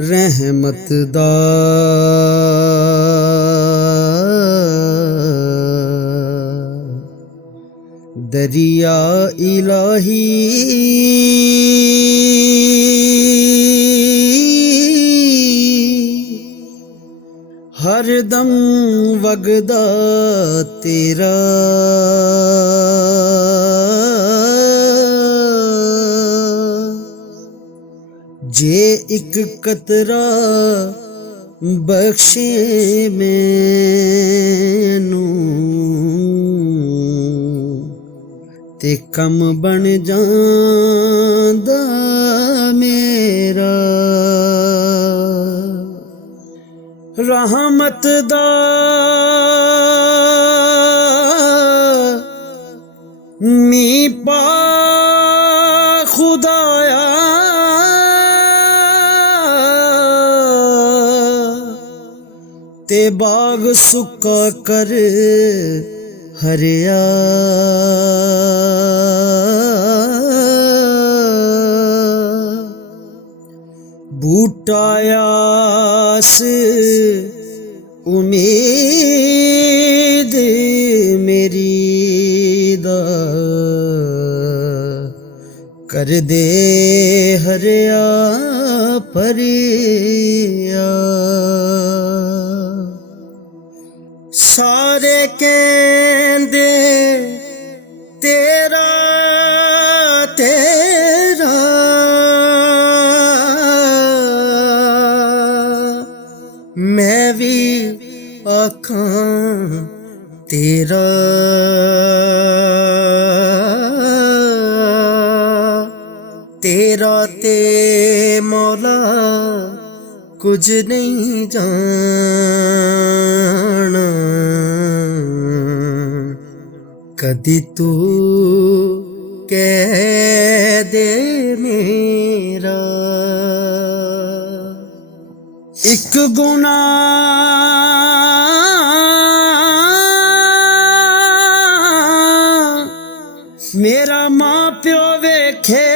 रहमत दा दरिया इलाही हरदम वगदा तेरा जे एक कतरा बख्शे मैनू ते कम बन जांदा मेरा। रहमत दा मी पा खुदाया ते बाग सुक्का कर हरिया। बूटा आस उम्मीद मेरी दा कर दे हरिया परिया। सारे कहंदे तेरा तेरा मैं भी आखां तेरा। तेरा ते मौला कुछ नहीं जाना कदी तू कह दे मेरा। एक गुनाह मेरा मां प्यो वेखे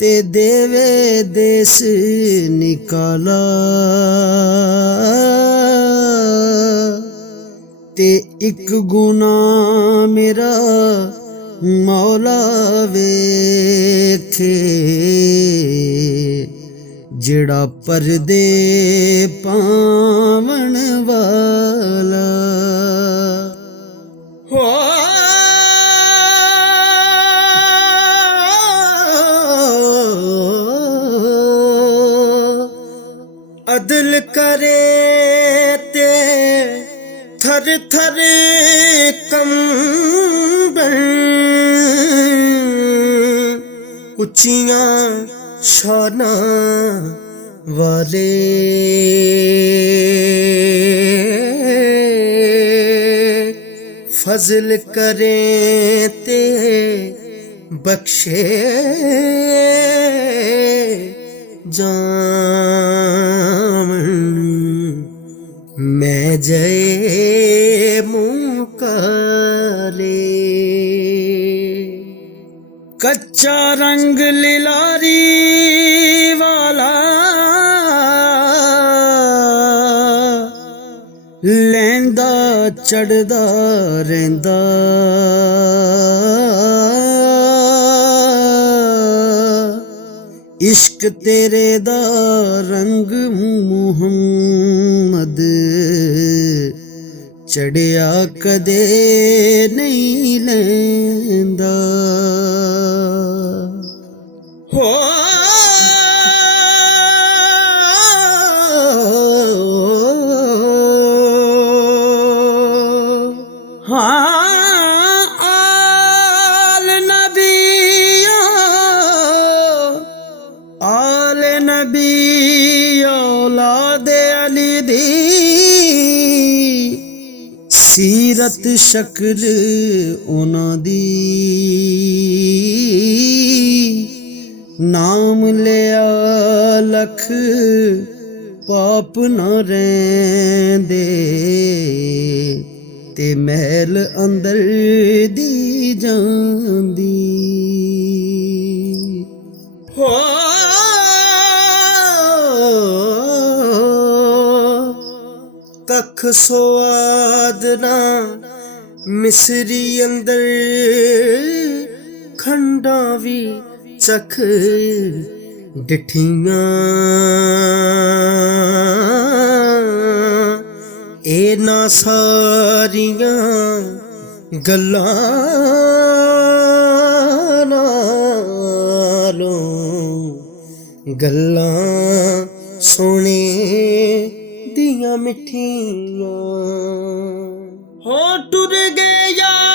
ते देवे देश निकाला ते एक गुनाह मेरा मौला वेखे जेड़ा परदे पावन वाला हो। अदल करे ते थर थर कंबन उच्चियां शाना वाले फजल करे ते बख्शे जामन मैं जय मुँह काले। कच्चा रंग लिलारी वाला लैंदा चढ़दा रहिंदा इश्क तेरे दा रंग मुहम्मद चढ़िया कदे नहीं लैंदा हो। आल नबी औलाद अली दी ਸੀਰਤ ਸ਼ਕਲ ਉਹਨਾਂ ਦੀ ਨਾਮ ਲਿਆ ਲਖ ਪਾਪ ਨਾ ਰਹਿੰਦੇ ਤੇ ਮਹਿਲ ਅੰਦਰ ਦੀ ਜਾਂਦੀ ਹੋ ਕੱਖ ਸੁਆਦ ਨਾ ਮਿਸਰੀ ਅੰਦਰ ਖੰਡਾਂ ਵੀ ਚਖ ਡਿਠੀਆਂ ਇਹਨਾਂ ਸਾਰੀਆਂ ਗੱਲਾਂ ਨਾਲੋਂ ਗੱਲਾਂ ਸੋਹਣੇ ਦੀਆਂ ਮਿੱਠੀਆਂ ਹੋ ਟੁਰ ਗਏ ਯਾਰ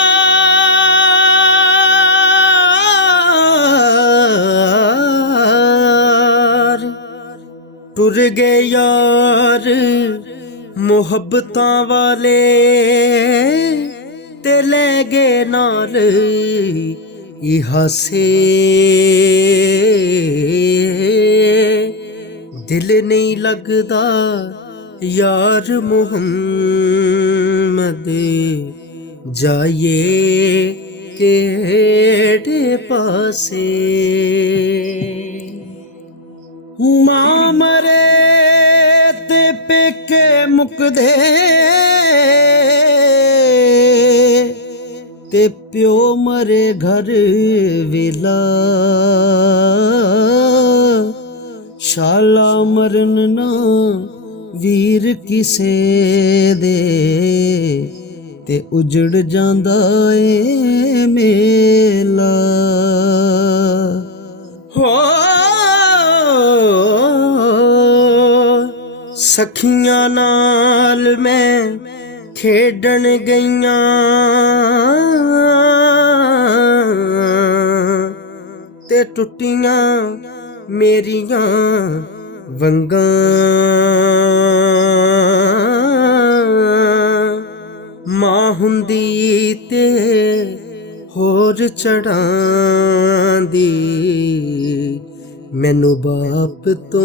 ਟੁਰ ਗਏ ਯਾਰ ਮੁਹੱਬਤਾਂ ਵਾਲੇ ਤੇ ਲੈ ਗਏ ਨਾਲ ਇਹ ਹਾਸੇ ਦਿਲ ਨਹੀਂ ਲੱਗਦਾ यार मोहम्मद जाइए केड़े पासे मां मरे ते पेके मुकदे ते प्यो मरे घर वेला शाला मरन ना ਵੀਰ ਕਿਸੇ ਦੇ ਤੇ ਉਜੜ ਜਾਂਦਾ ਏ ਮੇਲਾ ਹੋ ਸਖੀਆਂ ਨਾਲ ਮੈਂ ਖੇਡਣ ਗਈਆਂ ਤੇ ਟੁੱਟੀਆਂ ਮੇਰੀਆਂ ਵੰਗਾਂ ਮਾਂ ਹੁੰਦੀ ਤੇ ਹੋਰ ਚੜਾਂਦੀ ਮੈਨੂੰ ਬਾਪ ਤੋਂ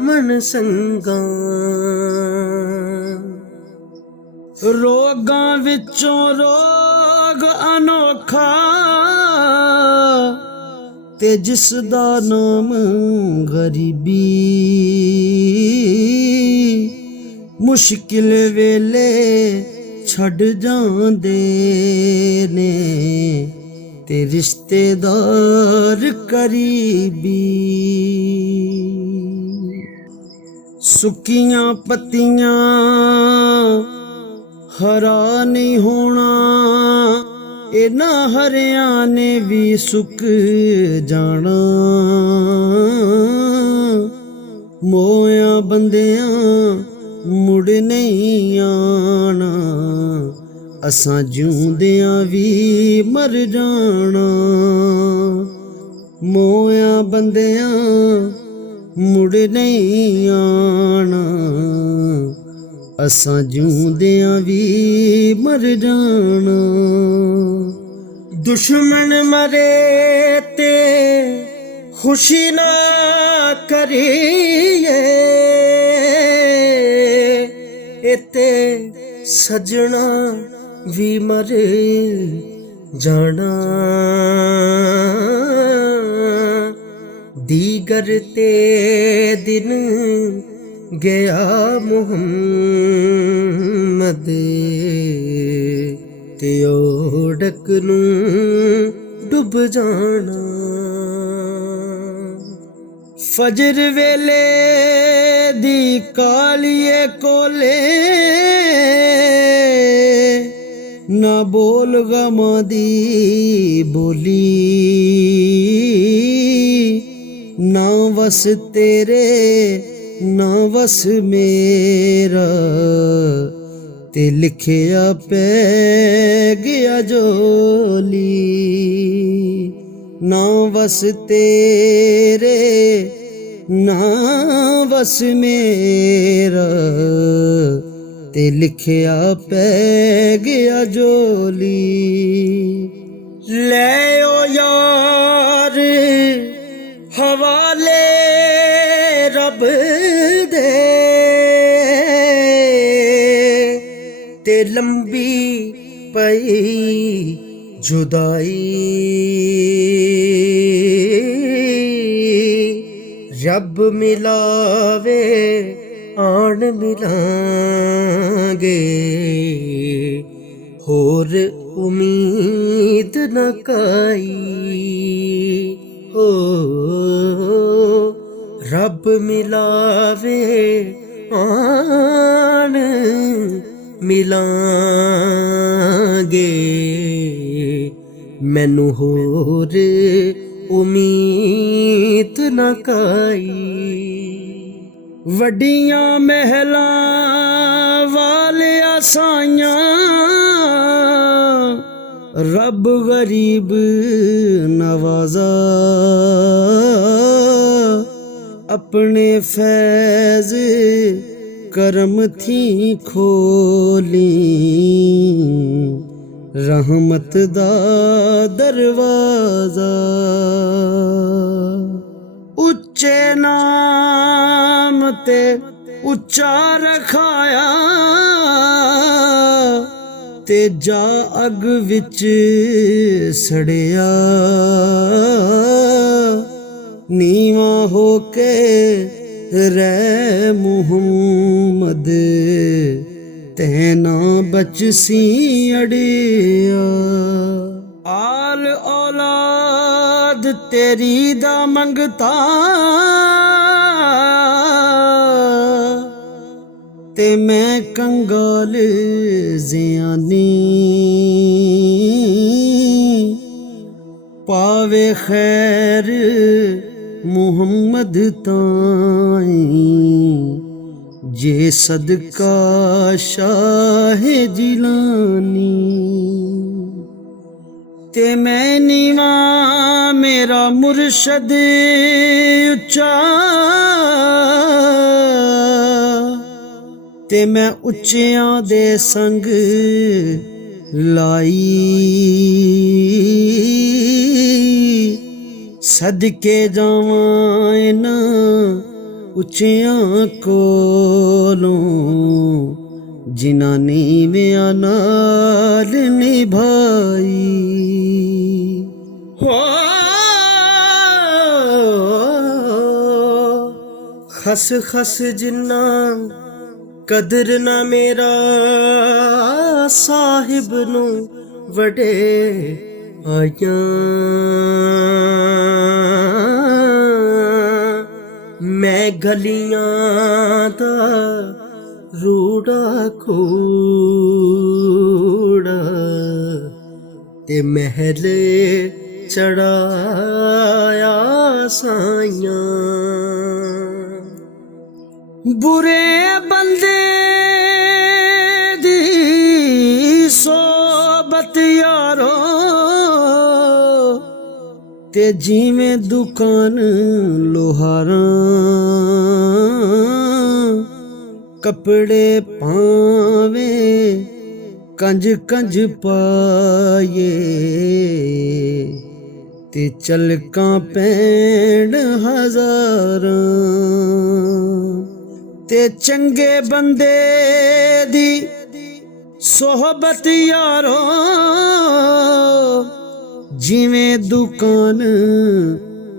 ਮਨ ਸੰਗਾਂ ਰੋਗਾਂ ਵਿੱਚੋਂ ਰੋਗ ਅਨੋਖਾ ਤੇ ਜਿਸ ਦਾ ਨਾਮ ਗਰੀਬੀ ਮੁਸ਼ਕਿਲ ਵੇਲੇ ਛੱਡ ਜਾਂਦੇ ਨੇ ਤੇ ਰਿਸ਼ਤੇਦਾਰ ਕਰੀਬੀ ਸੁੱਕੀਆਂ ਪੱਤੀਆਂ ਹਰਾ ਨਹੀਂ ਹੋਣਾ ਇਹਨਾਂ ਹਰਿਆਂ ਨੇ ਵੀ ਸੁੱਕ ਜਾਣਾ ਮੋਇਆ ਬੰਦਿਆਂ ਮੁੜ ਨਹੀਂ ਆਣਾ ਅਸਾਂ ਜਿਉਂਦਿਆਂ ਵੀ ਮਰ ਜਾਣਾ ਮੋਇਆ ਬੰਦਿਆਂ ਮੁੜ ਨਹੀਂ ਆਣਾ ਅਸਾਂ ਜਿਉਂਦਿਆਂ ਵੀ ਮਰ ਜਾਣਾ ਦੁਸ਼ਮਣ ਮਰੇ ਤੇ ਖੁਸ਼ੀ ਨਾ ਕਰੀਏ ਇਤੇ ਸਜਣਾ ਵੀ ਮਰ ਜਾਣਾ ਦੀਗਰ ਤੇ ਦਿਨ ਗਿਆ ਮੁਹੰਮਦ ਤੇ ਓੜਕ ਨੂੰ ਡੁੱਬ ਜਾਣਾ ਫਜਰ ਵੇਲੇ ਦੀ ਕਾਲੀਏ ਕੋਲੇ ਨਾ ਬੋਲ ਗਮਾਂ ਦੀ ਬੋਲੀ ਨਾ ਵਸ ਤੇਰੇ ਨਾ ਵਸ ਮੇਰਾ ਤੇ ਲਿਖਿਆ ਪੈ ਗਿਆ ਜੋਲੀ ਨਾ ਵਸ ਤੇਰੇ ਨਾ ਵਸ ਮੇਰਾ ते लिखिया पै गया जोली। ले ओ यार हवाले रब दे ते लंबी पई जुदाई, रब मिलावे आन मिलांगे, होर उम्मीद न काई। हो रब मिलावे आन मिलांगे, मैनू होर उम्मीद न काई। वड्डियां महलां वालिया साइयां रब गरीब नवाजा, अपने फैज करम थी खोली, रहमत दा दरवाजा। उच्चे नाम ते उच्चा रखाया ते जा अग विच सड़िया, नीवा होके रै मुहम्मद तैना बचसी अड़िया। आल औलाद तेरी दा मंगता ते मैं कंगाल ज़ियानी, पावे खैर मुहम्मद ताई जे सदका शाहे जिलानी। ते मैं नीवा मेरा मुर्शद उच्चा, ते मैं उच्चियां दे संग लाई, सदके जावां इन्हां उच्चियां कोलों जिन्हां नीवियां नाल निभाई। हो खस खस जिन्ना कदर ना मेरा साहिब नू वडे आया, मैं गलियां दा रूड़ा खूड़ा ते महल चढ़ाया साइयां। बुरे बंदे दी सोबत यारो ते जिवें दुकान लोहारां, कपड़े पावे कंज कंज पाए ते चलकां पैण हज़ारां, ते चंगे बंदे दी सोहबत यारो जिवें दुकान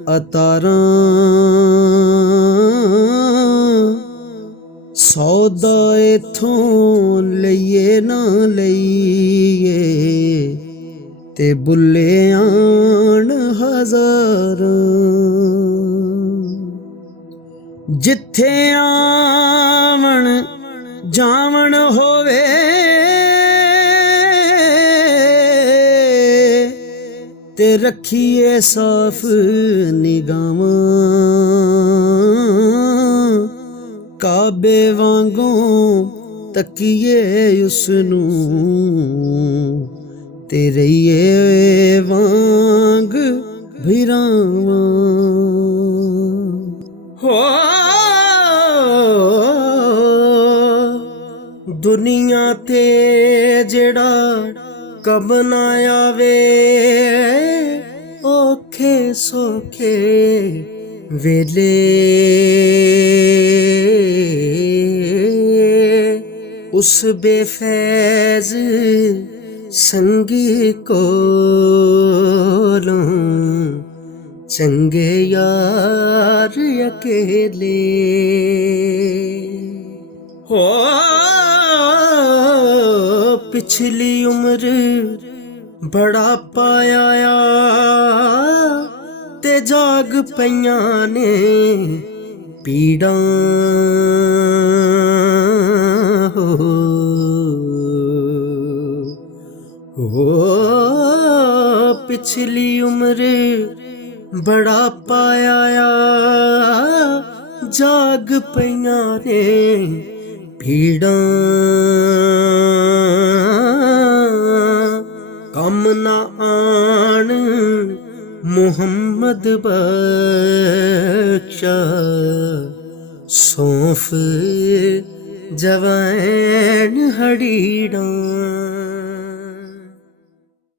अतारां, सौदा इथों लइए ना लइए ते बुल्ले आन हज़ारां। जिथे आवण जावण होवे ते रखिए साफ निगाहां, काबे वांगों तकिए उसनू ते रहिए वांग भिरावां। हो ਦੁਨੀਆ ਤੇ ਜਿਹੜਾ ਕਬ ਨਾ ਆਵੇ, ਔਖੇ ਸੌਖੇ ਵੇਲੇ ਉਸ ਬੇਫੈਜ਼ ਸੰਗੀ ਕੋਲੋਂ ਚੰਗੇ ਯਾਰ ਅਕੇਲੇ ਹੋ। ਪਿਛਲੀ ਉਮਰ ਬੜਾ ਪਾਇਆ ਤੇ ਜਾਗ ਪਈਆਂ ਨੇ ਪੀੜਾਂ ਹੋ। ਪਿਛਲੀ ਉਮਰ ਬੜਾ ਪਾਇਆ ਜਾਗ ਪਈਆਂ ਨੇ ਪੀੜਾਂ, ਕੰਮ ਨਾ ਆਣ ਮੁਹੰਮਦ ਬਖਸ਼ਾ, ਸੌਂਫ ਜਵੈਣ ਹੜੀੜਾਂ।